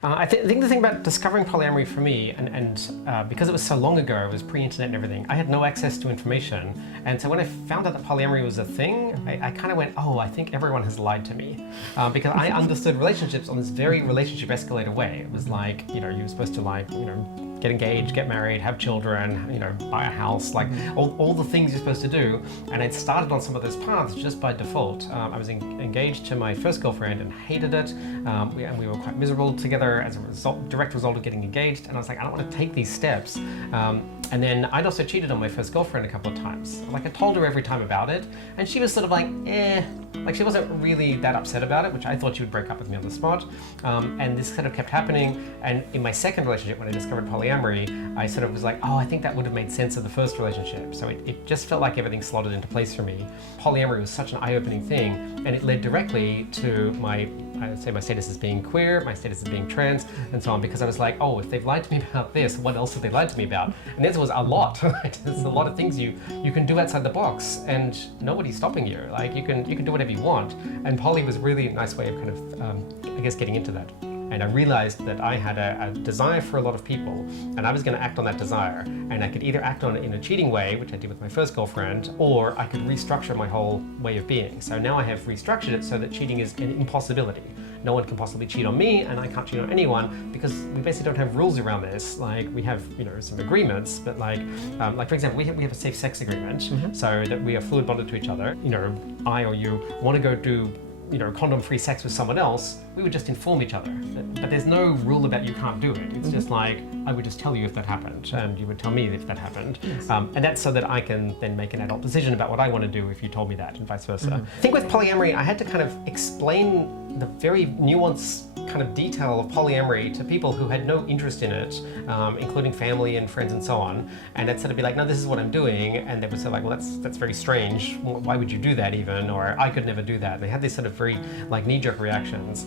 I think the thing about discovering polyamory for me, and because it was so long ago, it was pre-internet and everything, I had no access to information. And so when I found out that polyamory was a thing, I kind of went, oh, I think everyone has lied to me. Because I understood relationships on this very relationship escalator way. It was like, you know, you're supposed to get engaged, get married, have children, buy a house, like all the things you're supposed to do. And I'd started on some of those paths just by default. I was engaged to my first girlfriend and hated it. And we were quite miserable together as a direct result of getting engaged. And I was like, I don't want to take these steps. And then I'd also cheated on my first girlfriend a couple of times. Like I told her every time about it, and she was sort of like, like she wasn't really that upset about it, which I thought she would break up with me on the spot. And this kind of kept happening. And in my second relationship, when I discovered polyamory, I sort of was like, oh, I think that would have made sense of the first relationship. So it just felt like everything slotted into place for me. Polyamory was such an eye-opening thing, and it led directly to I would say my status as being queer, my status as being trans, and so on, because I was like, oh, if they've lied to me about this, what else have they lied to me about? And this was a lot. There's a lot of things you can do outside the box, and nobody's stopping you. Like you can do whatever you want. And poly was really a nice way of kind of, I guess, getting into that. And I realized that I had a desire for a lot of people, and I was going to act on that desire. And I could either act on it in a cheating way, which I did with my first girlfriend, or I could restructure my whole way of being. So now I have restructured it so that cheating is an impossibility. No one can possibly cheat on me, and I can't cheat on anyone, because we basically don't have rules around this. Like we have, some agreements, but like for example, we have a safe sex agreement, so that we are fluid bonded to each other. I or you want to go do condom-free sex with someone else, we would just inform each other. But there's no rule about you can't do it. It's just like, I would just tell you if that happened, and you would tell me if that happened. Yes. And that's so that I can then make an adult decision about what I want to do if you told me that, and vice versa. I think with polyamory, I had to kind of explain the very nuanced kind of detail of polyamory to people who had no interest in it, including family and friends and so on. And I'd sort of be like, no, this is what I'm doing. And they would say like, well, that's very strange. Why would you do that even? Or I could never do that. And they had these sort of very like knee-jerk reactions.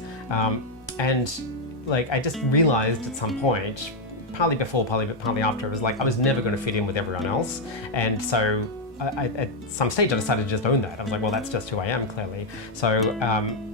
And like, I just realized at some point, partly before, partly after, it was like, I was never going to fit in with everyone else. And so at some stage I decided to just own that. I was like, well, that's just who I am, clearly. So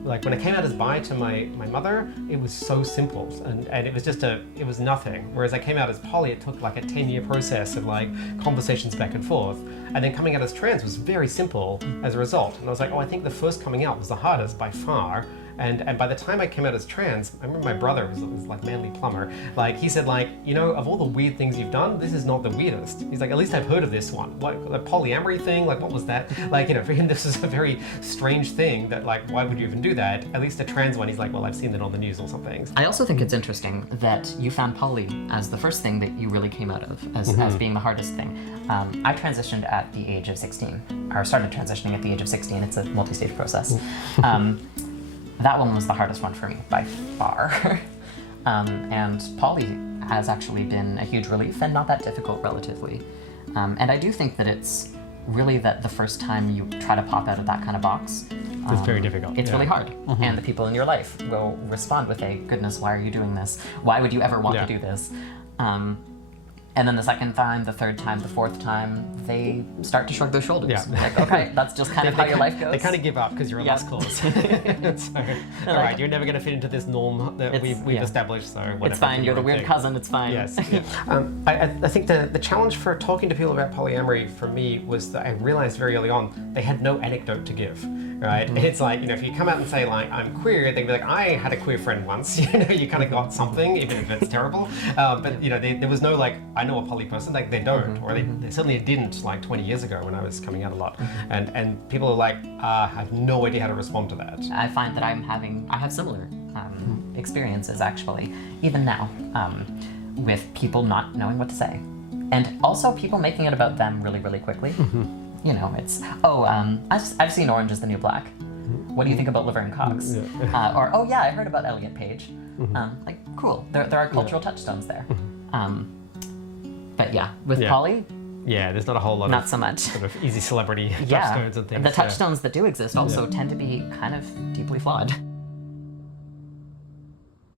like when I came out as bi to my mother, it was so simple, and it was just it was nothing. Whereas I came out as poly, it took like a 10-year process of like conversations back and forth. And then coming out as trans was very simple as a result. And I was like, oh, I think the first coming out was the hardest by far. And by the time I came out as trans, I remember my brother was like manly plumber. Like he said, like, of all the weird things you've done, this is not the weirdest. He's like, at least I've heard of this one. Like the polyamory thing, like what was that? Like, for him this is a very strange thing that like, why would you even do that? At least a trans one, he's like, well, I've seen it on the news or something. I also think it's interesting that you found poly as the first thing that you really came out of, as being the hardest thing. I transitioned at the age of 16, or started transitioning at the age of 16. It's a multi-stage process. That one was the hardest one for me, by far. And poly has actually been a huge relief, and not that difficult, relatively. And I do think that it's really that the first time you try to pop out of that kind of box, it's very difficult. It's really hard. And the people in your life will respond with a, goodness, why are you doing this? Why would you ever want to do this? And then the second time, the third time, the fourth time, they start to shrug their shoulders. Yeah. Like, okay, that's just kind of how your life goes. They kind of give up because you're a lost cause. So, all right, you're never going to fit into this norm that we've established, so whatever. It's fine, you're the weird cousin, it's fine. Yes. I think the challenge for talking to people about polyamory for me was that I realized very early on they had no anecdote to give. Right? It's like, if you come out and say like, I'm queer, they'd be like, I had a queer friend once, you kind of got something, even if it's terrible. But there was no like, I know a poly person, like they don't, or they certainly didn't like 20 years ago when I was coming out a lot. And people are like, I have no idea how to respond to that. I find that I have similar experiences actually, even now, with people not knowing what to say. And also people making it about them really, really quickly. It's, I've seen Orange is the New Black. What do you think about liver and cocks? Or, oh yeah, I heard about Elliot Page. Like, cool, there are cultural touchstones there. But yeah, with poly, there's not a whole lot not so much. Sort of easy celebrity touchstones and things. The touchstones that do exist also tend to be kind of deeply flawed.